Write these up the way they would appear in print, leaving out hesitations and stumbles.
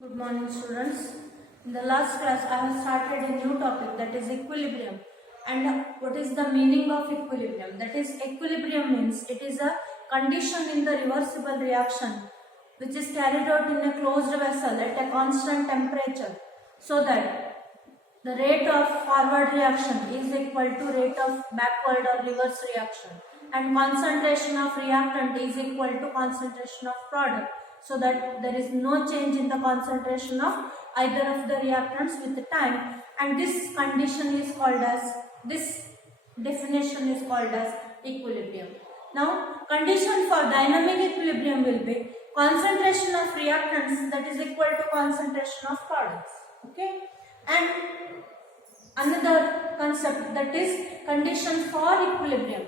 Good morning, students. In the last class, I have started a new topic, that is equilibrium. And what is the meaning of equilibrium? That is, equilibrium means it is a condition in the reversible reaction which is carried out in a closed vessel at a constant temperature, so that the rate of forward reaction is equal to rate of backward or reverse reaction, and concentration of reactant is equal to concentration of product, so that there is no change in the concentration of either of the reactants with the time. And this condition is called as, this definition is called as equilibrium. Now, condition for dynamic equilibrium will be concentration of reactants that is equal to concentration of products. Okay, and another concept, that is condition for equilibrium.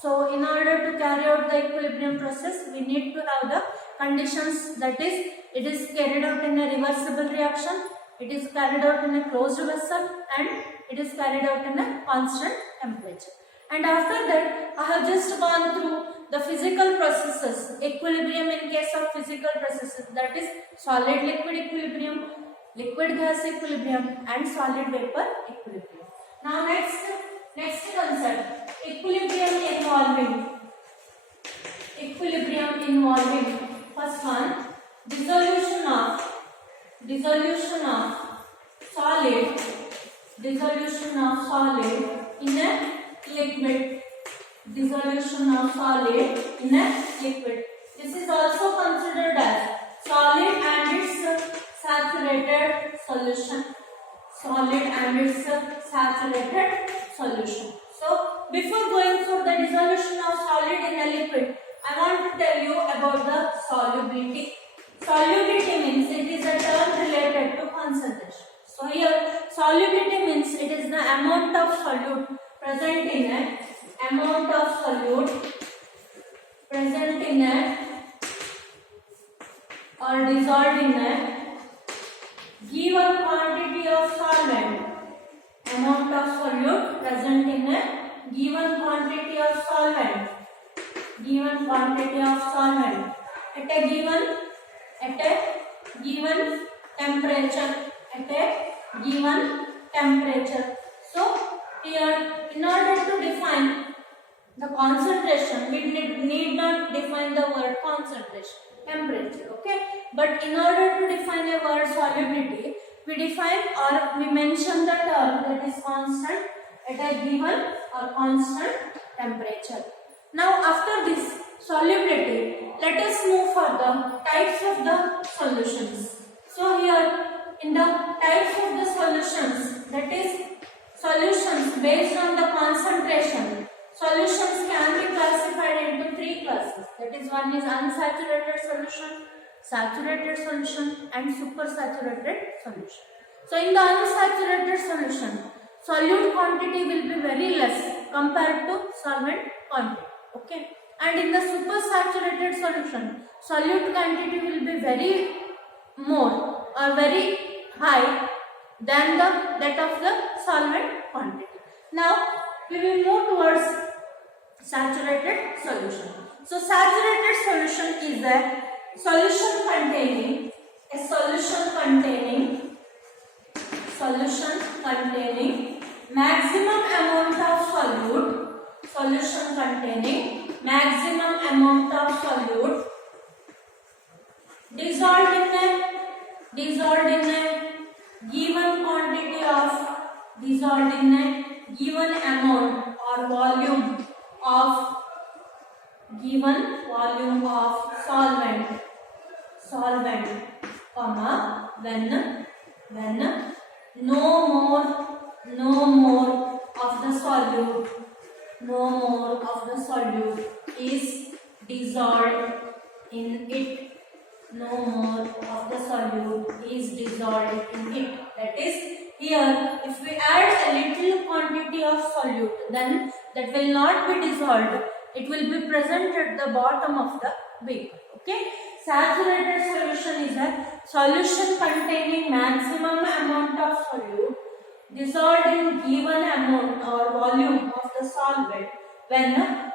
So in order to carry out the equilibrium process, we need to have the conditions, that is, it is carried out in a reversible reaction, it is carried out in a closed vessel, and it is carried out in a constant temperature. And after that, I have just gone through the physical processes, equilibrium in case of physical processes, that is solid liquid equilibrium, liquid gas equilibrium, and solid vapor equilibrium. Now next concept, equilibrium involving first one, dissolution of solid in a liquid, This is also considered as solid and its saturated solution. So before going for the dissolution of solid in a liquid, I want to tell you about the solubility. Solubility means it is a term related to concentration. So here solubility means it is the amount of solute present in a or dissolved in a given quantity of solvent. Amount of solute present in a given quantity of solvent at a given temperature. So here, in order to define the concentration, we need not define the word concentration, temperature, okay? But in order to define a word solubility, we define or we mention the term that is constant at a given or constant temperature. Now after this solubility, let us move for the types of the solutions. So here in the types of the solutions, that is solutions based on the concentration, solutions can be classified into three classes. That is, one is unsaturated solution, saturated solution, and supersaturated solution. So in the unsaturated solution, solute quantity will be very less compared to solvent quantity. Okay, and in the supersaturated solution, solute quantity will be very more or very high than that of the solvent quantity. Now we will move towards saturated solution. So saturated solution is a solution containing maximum amount of solute, dissolved in a given quantity of, given amount or volume of solvent, comma, when no more of the solute is dissolved in it. That is, here if we add a little quantity of solute, then that will not be dissolved. It will be present at the bottom of the beaker. Okay. Saturated solution is a solution containing maximum amount of solute dissolved in given amount or volume of the solvent when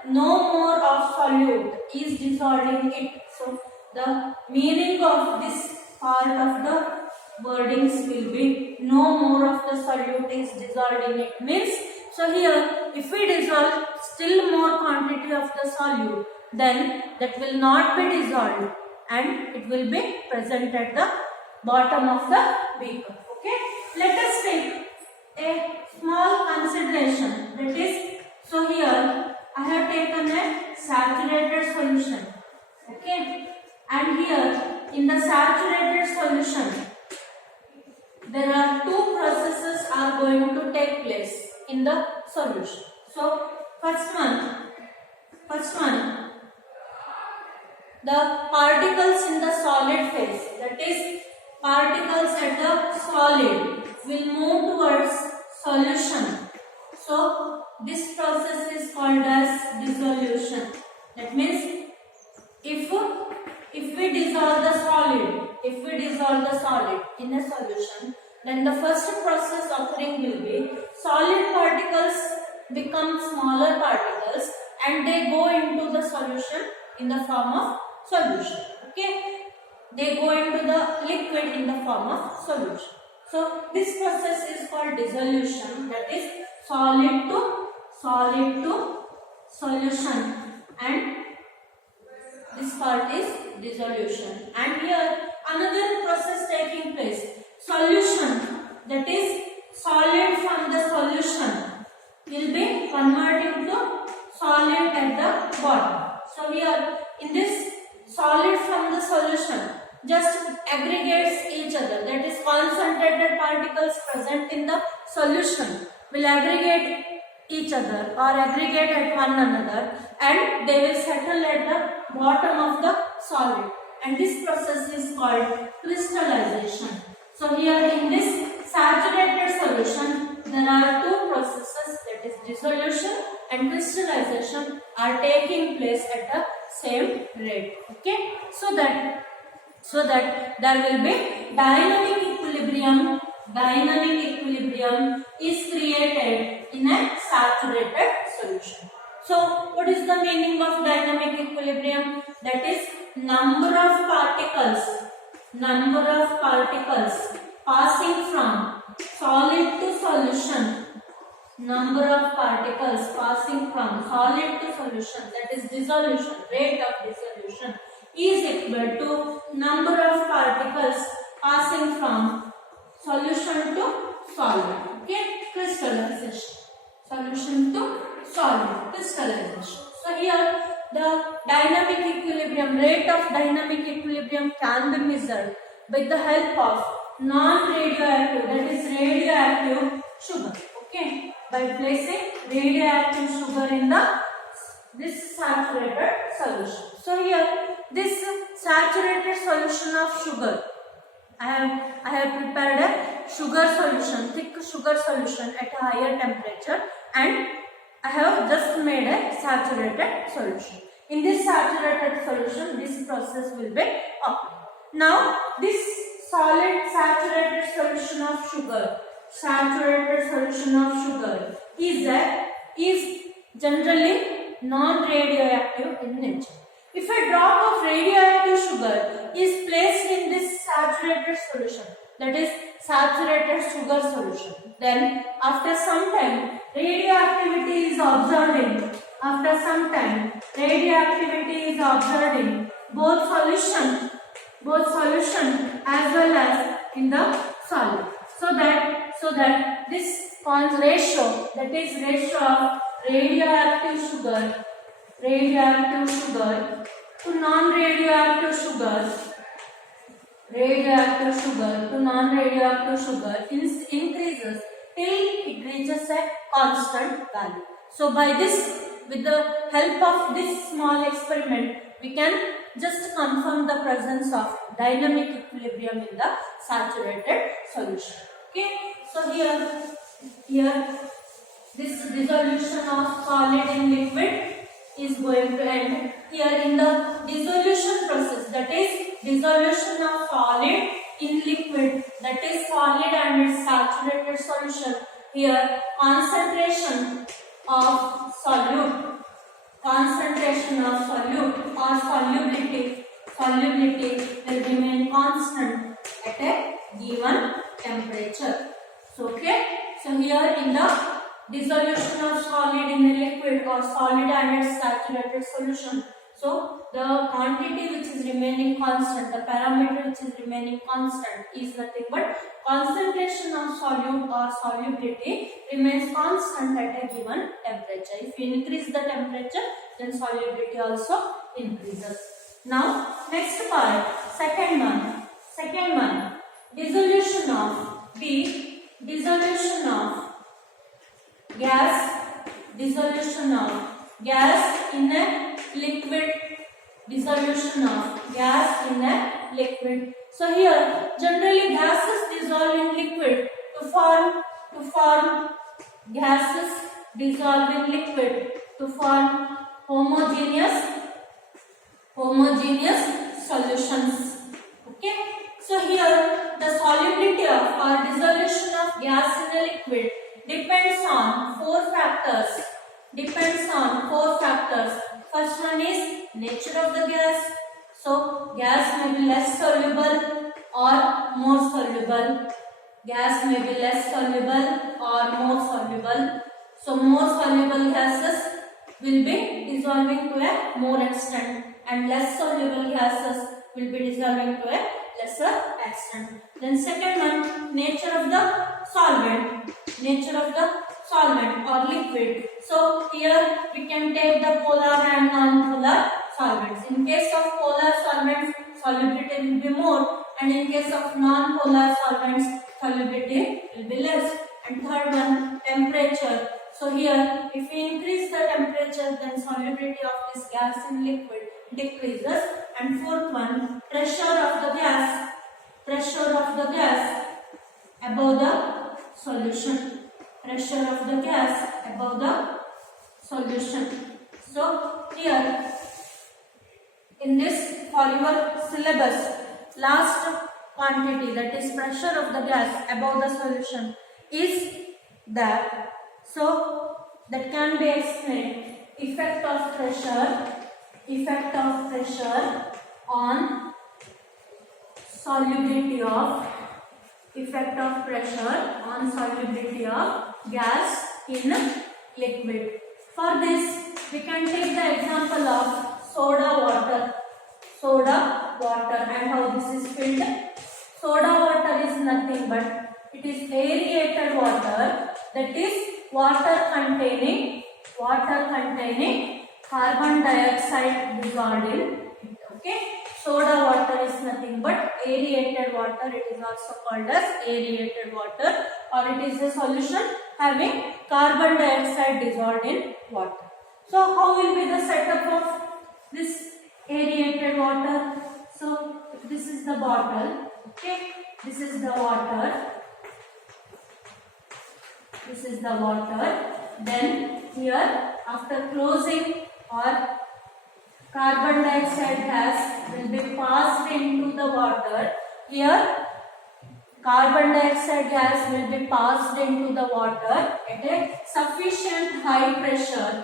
no more of solute is dissolved in it. So the meaning of this part of the wordings will be no more of the solute is dissolved in it. Means, so here if we dissolve still more quantity of the solute, then that will not be dissolved and it will be present at the bottom of the beaker. Okay, let us take a small consideration, that is, so here I have taken a saturated solution. Okay, and here in the saturated solution there are two processes are going to take place in the solution. So first one, the particles in the solid phase, that is particles at the solid will move towards solution. So this process is called as dissolution. That means if we dissolve the solid in a solution, then the first process occurring will be solid particles become smaller particles and they go into the solution in the form of solution. Okay, they go into the liquid in the form of solution. So this process is called dissolution, that is solid to solution, and this part is dissolution. And here another process taking place, solution, that is solid from the solution will be converting to solid at the bottom. So here in this solid from the solution just aggregates each other, that is concentrated particles present in the solution will aggregate each other or aggregate at one another and they will settle at the bottom of the solid, and this process is called crystallization. So here in this saturated solution there are two processes, that is dissolution and crystallization are taking place at the same rate. Okay, so that there will be dynamic equilibrium. Dynamic equilibrium is created in a saturated solution. So what is the meaning of dynamic equilibrium? That is number of particles passing from solid to solution. Number of particles passing from solid to solution, that is dissolution, rate of dissolution, is equal to number of particles passing from solution to solid. Okay, crystallization. Solution to solid, crystallization. So here the dynamic equilibrium, rate of dynamic equilibrium can be measured with the help of non-radioactive, that is radioactive sugar. Okay, by placing radioactive sugar in this saturated solution. So here this saturated solution of sugar, I have prepared a sugar solution, thick sugar solution at a higher temperature, and I have just made a saturated solution. In this saturated solution this process will be occurring. Now this solid saturated solution of sugar, is generally non-radioactive in nature. If a drop of radioactive sugar is placed in this saturated solution, that is saturated sugar solution, then after some time radioactivity is observed in both solution as well as in the solid. So that this ratio, that is ratio of radioactive sugar to non-radioactive sugar, increases till it reaches a constant value. So by this, with the help of this small experiment, we can just confirm the presence of dynamic equilibrium in the saturated solution. Okay, so here this dissolution of solid in liquid is going to end. Here in the dissolution process, that is dissolution of solid in liquid, that is solid and its saturated solution, here concentration of solute or solubility solubility will remain constant at a given temperature. So okay, so here in the dissolution of solid in a liquid or solid and its saturated solution, so the quantity which is remaining constant, the parameter which is remaining constant is nothing but concentration of solute or solubility remains constant at a given temperature. If you increase the temperature, then solubility also increases. Now next part, second one, dissolution of dissolution of gas in a liquid, dissolution of gas in a liquid. So here generally gases dissolve in liquid to form gases dissolve in liquid to form homogeneous solutions. Okay, so here the solubility of or dissolution of gas in a liquid depends on four factors. First one is nature of the gas. So gas may be less soluble or more soluble. Gas may be less soluble or more soluble. So more soluble gases will be dissolving to a more extent, and less soluble gases will be dissolving to a lesser extent. Then second one, nature of the solvent or liquid. So here we can take the polar and non-polar solvents. In case of polar solvents, solubility will be more, and in case of non-polar solvents, solubility will be less. And third one, temperature. So here, if we increase the temperature, then solubility of this gas in liquid decreases. And fourth one, pressure of the gas above the solution. Pressure of the gas above the solution. So here in this for your syllabus, last quantity, that is pressure of the gas above the solution, is that. So that can be explained effect of pressure on solubility of gas in liquid. For this we can take the example of soda water and how this is filled. Soda water is nothing but it is aerated water, that is water containing carbon dioxide dissolved in it. Okay, soda water is nothing but aerated water. It is also called as aerated water, or it is a solution having carbon dioxide dissolved in water. So how will be the setup of this aerated water? So if this is the bottle, okay, this is the water. Then here after closing, or carbon dioxide gas will be passed into the water. Here carbon dioxide gas will be passed into the water at a sufficient high pressure.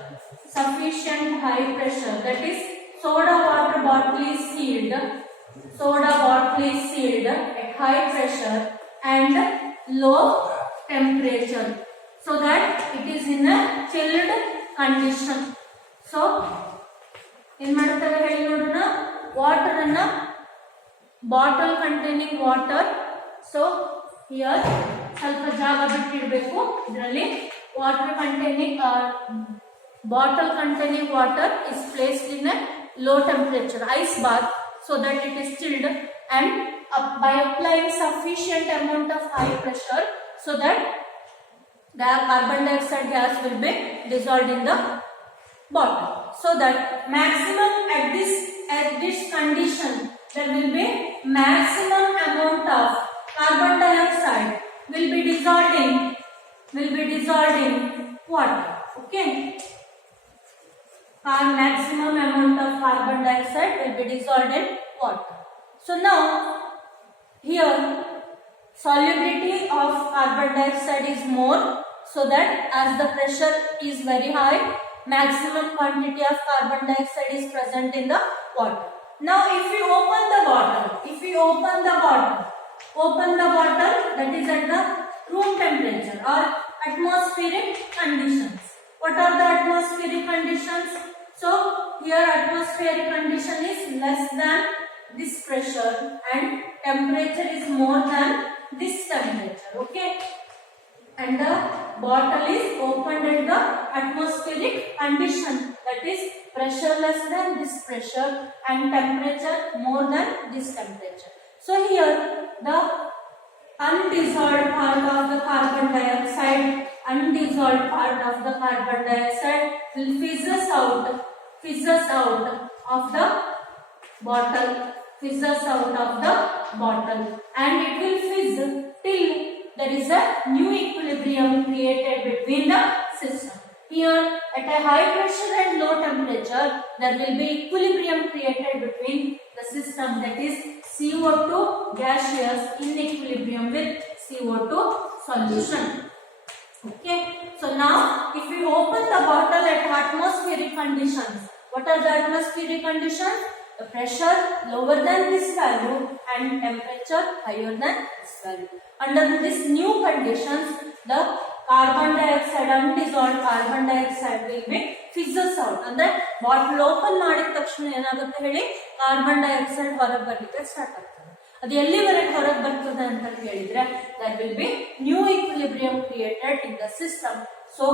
That is soda water bottle is sealed at high pressure and low temperature, so that it is in a chilled condition. So in ಮಾಡ್ತಾರೆ ಹೇಳಿ ನೋಡೋಣ, water ಅನ್ನ bottle containing water. So here ಸ್ವಲ್ಪ ಜಾಗ ಬಿಟ್ಟಿರಬೇಕು. ಇದರಲ್ಲಿ water containing bottle containing water is placed in a low temperature ice bath, so that it is chilled, and by applying sufficient amount of high pressure, so that the carbon dioxide gas will be dissolved in the bottle. So that maximum at this condition there will be maximum amount of carbon dioxide will be dissolved in water. Okay, maximum amount of carbon dioxide will be dissolved in water. So now here solubility of carbon dioxide is more, so that as the pressure is very high, maximum quantity of carbon dioxide is present in the water. Now if we open the bottle, that is at the room temperature or atmospheric conditions. What are the atmospheric conditions? So here atmospheric condition is less than this pressure and temperature is more than this temperature. Okay. And the bottle is opened at the atmospheric condition, that is pressure less than this pressure and temperature more than this temperature. So here the undissolved part of the carbon dioxide will fizzes out of the bottle, and it will fizz till there is a new equilibrium created between the system. Here at a high pressure and low temperature, there will be equilibrium created between the system, that is CO2 gaseous in equilibrium with CO2 solution. Okay, so now if we open the bottle at atmospheric conditions, what are the atmospheric conditions? The pressure lower than this value and temperature higher than this value. Under this new conditions, the carbon dioxide, undissolved carbon dioxide will be fizzes out. And then bottle open ಮಾಡಿದ ತಕ್ಷಣ ಏನಾಗುತ್ತೆ ಹೇಳಿ, carbon dioxide ಹೊರಗೆ ಬರಲಿಕ್ಕೆ start ಆಗ್ತದೆ. ಅದು ಎಲ್ಲಿವರೆಗೆ ಹೊರಗೆ ಬರ್ತದೆ ಅಂತ ಹೇಳಿದ್ರೆ, there will be new equilibrium created in the system. So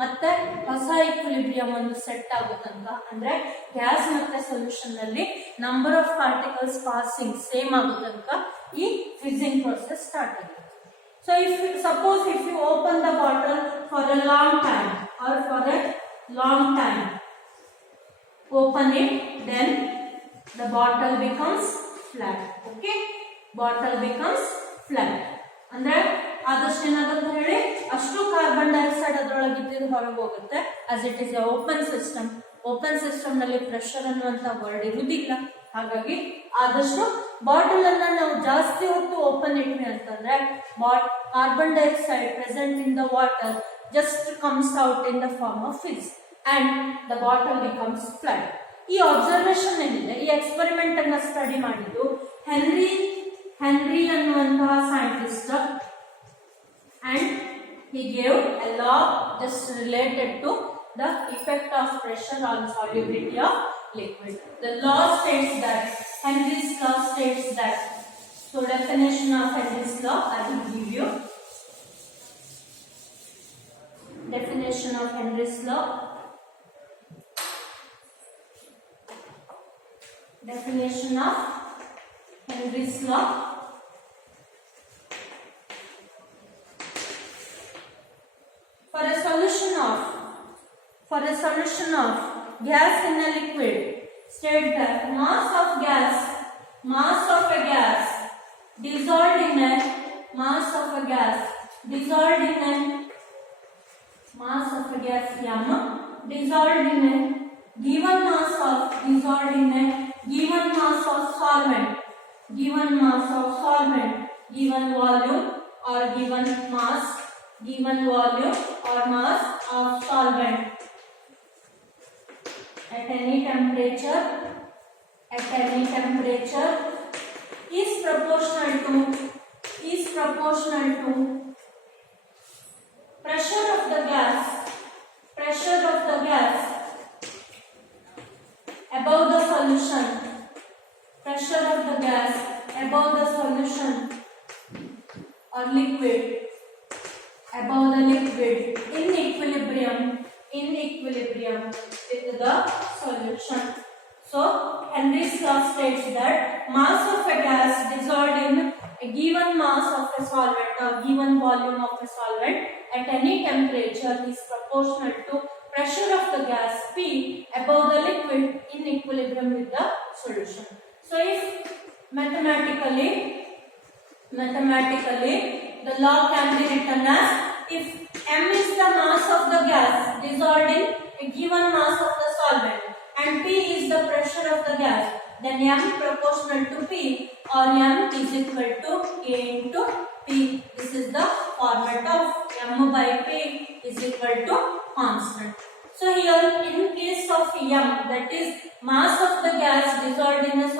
ಮತ್ತೆ ಹೊಸ ಇಕ್ವಿಲಿಬ್ರಿಯಂ ಒಂದು ಸೆಟ್ ಆಗುತ್ತಂತ, ಅಂದ್ರೆ ಗ್ಯಾಸ್ ಮತ್ತೆ ಸೊಲ್ಯೂಷನ್ ನಲ್ಲಿ number of particles passing same ಆಗುತ್ತಂತ ಈ ಫಿಜ್ಜಿಂಗ್ ಪ್ರೋಸೆಸ್ ಸ್ಟಾರ್ಟ್ ಆಗುತ್ತೆ. So if you open the bottle for a long time, open it, then the bottle becomes flat. Okay, bottle becomes flat. ಅಂದ್ರೆ ಆದಷ್ಟು ಏನಾಗುತ್ತೆ ಹೇಳಿ, ಅಷ್ಟು ಕಾರ್ಬನ್ ಡೈಆಕ್ಸೈಡ್ ಅದರೊಳಗೆ ಇದ್ದಿದ್ದು ಹೊರಗೆ ಹೋಗುತ್ತೆ. As it is A open system ನಲ್ಲಿ ಪ್ರೆಷರ್ ಅನ್ನುವಂತ ವರ್ಡ್ ಇರುವುದಿಲ್ಲ. ಹಾಗಾಗಿ ಆದಷ್ಟು ಬಾಟಲ್ ಅನ್ನ ನಾವು ಜಾಸ್ತಿ ಹೊತ್ತು ಓಪನ್ ಇಟ್ವಿ ಅಂತಂದ್ರೆ carbon dioxide present in the water just comes out in the form of fizz and the bottle becomes flat. ಈ ಅಬ್ಸರ್ವೇಷನ್ ಏನಿದೆ, ಈ ಎಕ್ಸ್ಪೆರಿಮೆಂಟ್ ಅನ್ನ ಸ್ಟಡಿ ಮಾಡಿದ್ದು ಹೆನ್ರಿ ಅನ್ನುವಂತಹ scientist, and he gave a law just related to the effect of pressure on solubility of liquid. The law states that, Henry's law states that, so definition of Henry's law I will give you. Definition of Henry's law. Definition of Henry's law. For a solution of gas in a liquid, state that mass of a gas dissolved in a m, dissolved in a given mass of solvent, given volume or mass of solvent at any temperature is proportional to pressure of the gas above the solution, or liquid above the liquid in equilibrium with the solution. So Henry's law states that mass of a gas dissolved in a given mass of a solvent or given volume of a solvent at any temperature is proportional to pressure of the gas P above the liquid in equilibrium with the solution. So if mathematically the law can be written as, if m is the mass of the gas dissolved in a given mass of the solvent and P is the pressure of the gas, then m proportional to P or m is equal to K into P. This is the format of m by P is equal to constant. So here in case of m, that is mass of the gas dissolved in a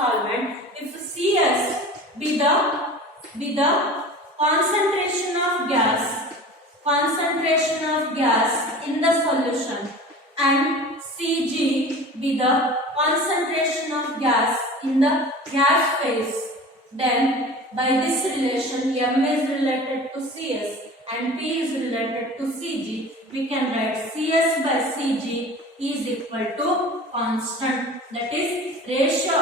be the concentration of gas in the gas phase, then by this relation M is related to Cs and P is related to Cg, we can write Cs by Cg is equal to constant, that is ratio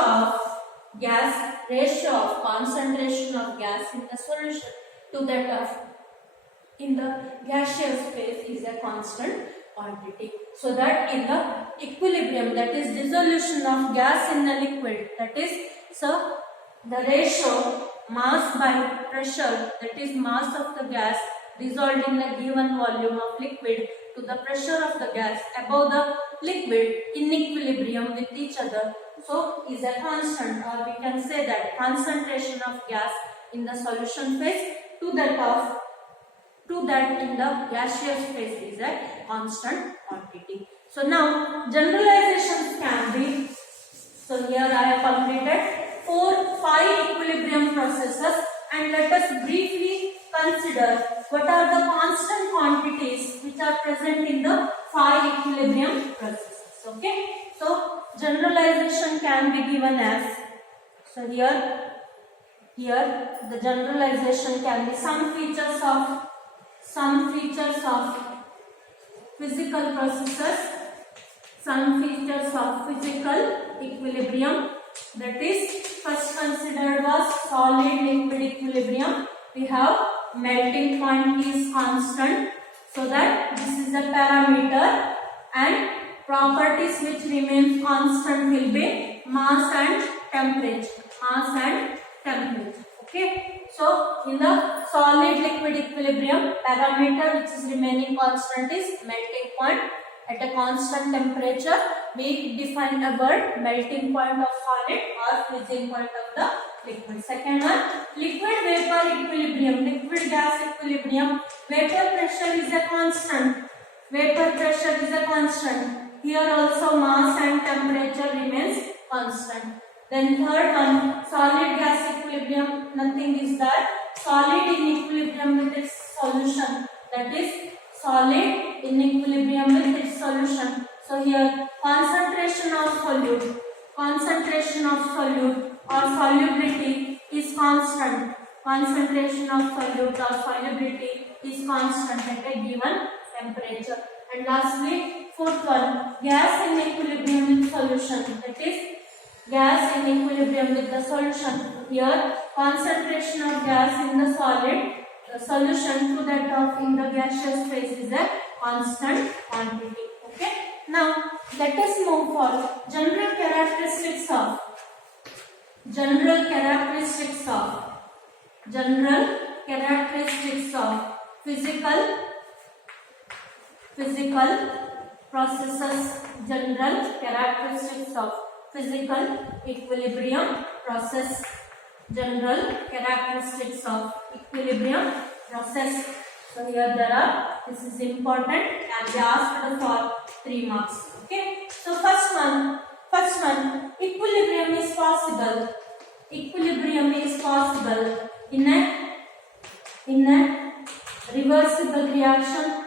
of concentration of gas in the solution to that of in the gaseous phase is a constant quantity. So that in the equilibrium, that is dissolution of gas in the liquid, that is, so the ratio mass by pressure, that is mass of the gas dissolved in a given volume of liquid to the pressure of the gas above the liquid in equilibrium with each other, so is a constant, or we can say that concentration of gas in the solution phase to that in the gaseous phase is a constant quantity. So now generalizations can be, so here I have completed 5 equilibrium processes, and let us briefly consider what are the constant quantities which are present in the 5 equilibrium processes. Okay, so generalization can be given as, so here the generalization can be some features of physical processes, some features of physical equilibrium, that is first considered was solid liquid equilibrium. We have melting point is constant, so that this is a parameter, and properties which remains constant will be mass and temperature. Okay, so in the solid liquid equilibrium, parameter which is remaining constant is melting point. At a constant temperature, we define a word melting point of solid or freezing point of the liquid. Second one, liquid vapor equilibrium, liquid gas equilibrium. Vapor pressure is a constant. Here also mass and temperature remains constant. Then third one, solid gas equilibrium, nothing is there. Solid in equilibrium with its solution, that is solid in equilibrium with its solution. So here concentration of solute or solubility is constant. Concentration of solute or solubility is constant at a given temperature. And lastly, fourth one, gas in equilibrium with solution, that is gas in equilibrium with the solution. Here concentration of gas in the solid solution to that of in the gaseous phase is a constant quantity. Okay. Now let us move for general characteristics of physical processes. General characteristics of physical equilibrium process. General characteristics of equilibrium process. So here there are, this is important and they asked for 3 marks. Okay. So first one, equilibrium is possible. Equilibrium is possible in a reversible reaction.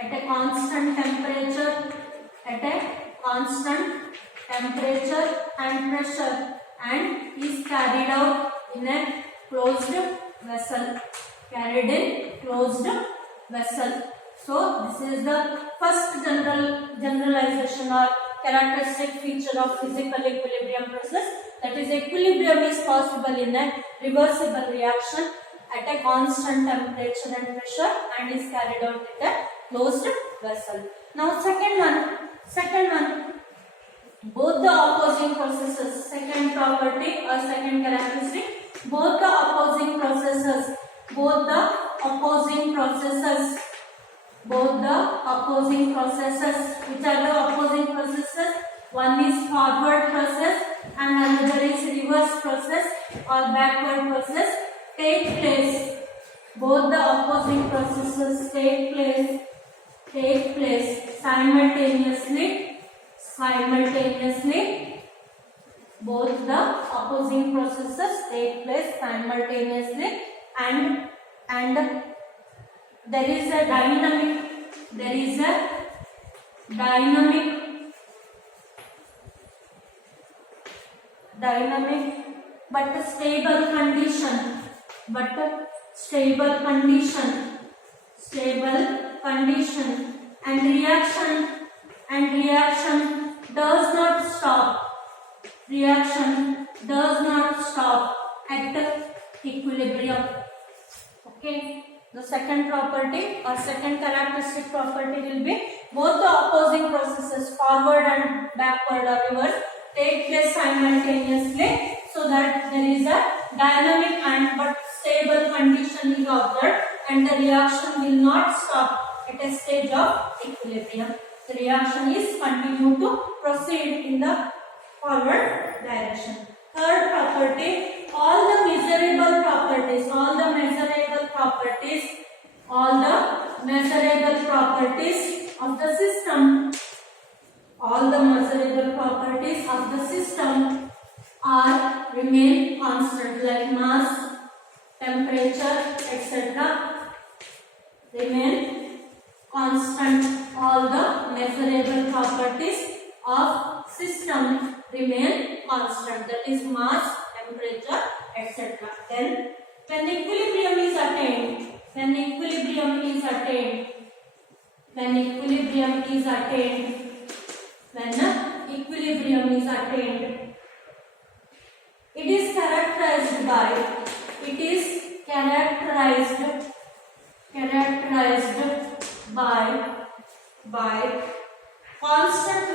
At a constant temperature and pressure, and is carried out in a closed vessel. So this is the first generalization or characteristic feature of physical equilibrium process, that is equilibrium is possible in a reversible reaction at a constant temperature and pressure and is carried out in a closed vessel. Now second one, both the opposing processes, second property or second characteristic, both the opposing processes, which are the opposing processes? One is forward process and another is reverse process or backward process. Take place. Both the opposing processes take place simultaneously. Both the opposing processes take place simultaneously, and there is a there is a dynamic but a stable condition, and reaction does not stop at equilibrium. Okay, the second property or second characteristic property will be both the opposing processes, forward and backward or reverse, take place simultaneously, so that there is a dynamic and but stable condition is observed, and the reaction will not stop at a stage of equilibrium. The reaction is continue to proceed in the forward direction. Third property, all the measurable properties of the system, are remain constant, like mass, temperature, etc. remain constant. All the measurable properties of system remain constant, that is mass, temperature, etc. Then when equilibrium is attained, it is characterized by constant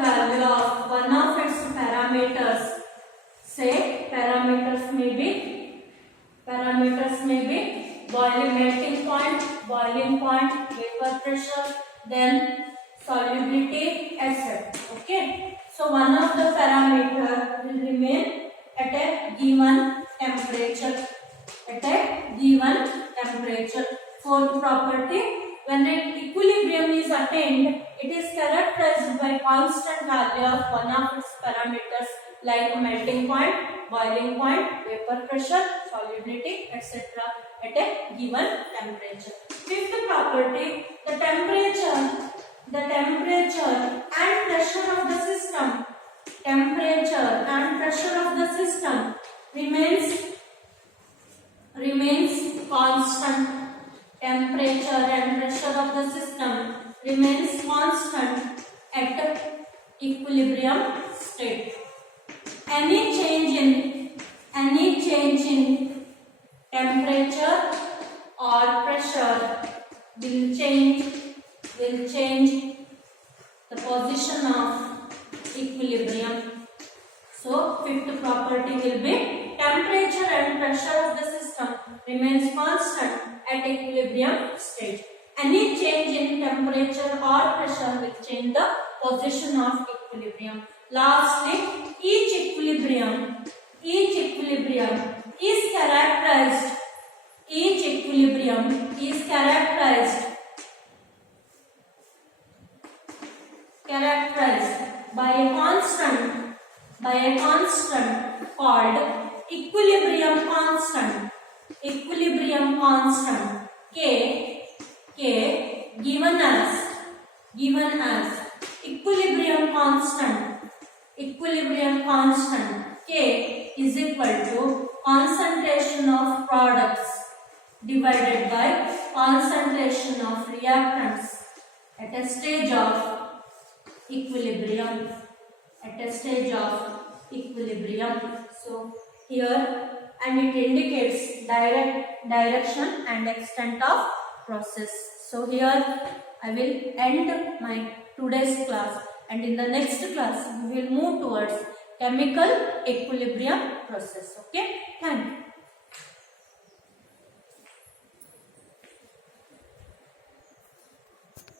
value of one of its parameters. Say parameters may be boiling melting point, vapor pressure, then solubility, etc. Okay, so one of the parameter will remain at a given temperature. Fourth property, when an equilibrium is attained, it is characterized by constant value of one of its parameters, like melting point, boiling point, vapor pressure, solubility, etc. at a given temperature. Fifth property, the temperature and pressure of the system, remains constant. Temperature and pressure of the system remains constant at equilibrium state. Any change in temperature or pressure will change the position of equilibrium. So fifth property will be temperature and pressure of the system remains constant at equilibrium state. Any change in temperature or pressure will change the position of equilibrium. Lastly, each equilibrium is characterized by a constant called equilibrium constant K given as equilibrium constant K is equal to concentration of products divided by concentration of reactants at a stage of equilibrium. So here, and it indicates direction and extent of process. So here I will end my today's class, and in the next class we will move towards chemical equilibrium process. Okay, thank you.